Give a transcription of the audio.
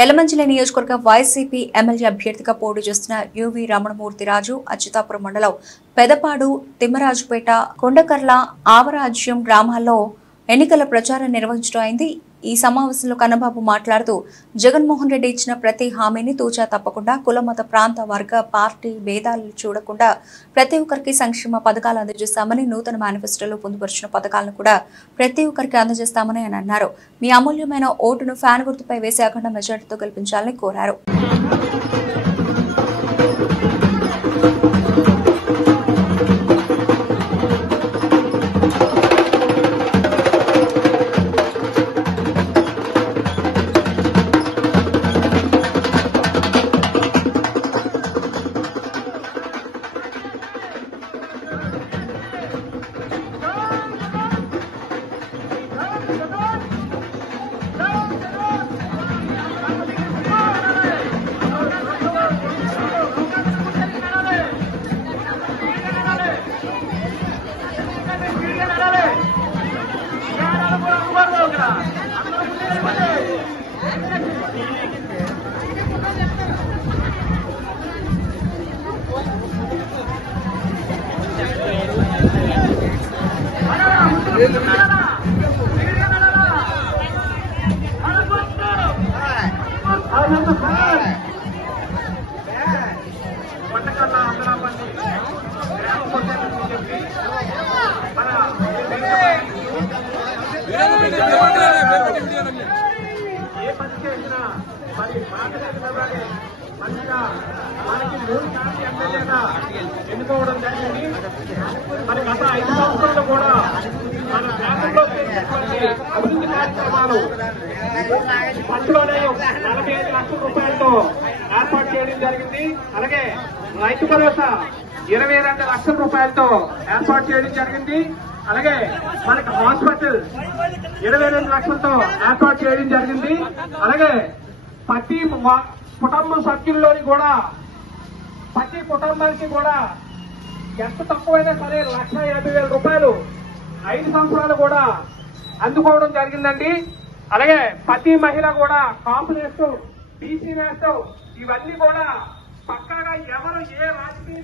యలమంచిలి నియోజకవర్గం YCP MLA అభ్యర్థిగా పోటీ చేస్తున్న యువి రమణమూర్తిరాజు అచ్యుతాపురం మండలం పెదపాడు, తిమ్మరాజుపేట, కొండకర్ల, ఆవరాజ్యం గ్రామాల్లో ఎన్నికల ప్రచారం నిర్వహించడం అయింది. ఈ సమావేశంలో కన్నబాబు మాట్లాడుతూ జగన్మోహన్ రెడ్డి ఇచ్చిన ప్రతి హామీని తూచా తప్పకుండా కుల మత ప్రాంత వర్గ పార్టీ భేదాలు చూడకుండా ప్రతి ఒక్కరికి సంక్షేమ పథకాలు అందజేస్తామని, నూతన మేనిఫెస్టోలో పొందుపరిచిన పథకాలను కూడా ప్రతి ఒక్కరికి అందజేస్తామని ఆయన అన్నారు. మీ అమూల్యమైన ఓటును ఫ్యాన్ గుర్తుపై వేసి అఖండ మెజార్టీతో గెలిపించాలని కోరారు. ఎన్నుకోవడం జరిగింది. మరి గత 5 సంవత్సరాలు కూడా మన గ్రామంలో అభివృద్ధి కార్యక్రమాలు ఫస్ట్లోనే 45 లక్షల రూపాయలతో ఏర్పాటు చేయడం జరిగింది. అలాగే రైతు భరోసా 22 లక్షల రూపాయలతో ఏర్పాటు చేయడం జరిగింది. అలాగే మనకి హాస్పిటల్ 22 లక్షలతో ఏర్పాటు చేయడం జరిగింది. అలాగే ప్రతి కుటుంబ సభ్యుల్లోని కూడా ప్రతి కుటుంబానికి కూడా ఎంత తక్కువైనా సరే 1,50,000 రూపాయలు 5 సంవత్సరాలు కూడా అందుకోవడం జరిగిందండి. అలాగే ప్రతి మహిళ కూడా కాపు నేస్తూ, బీసీ నేస్తూ ఇవన్నీ కూడా పక్కాగా ఎవరు ఏ రాజకీయ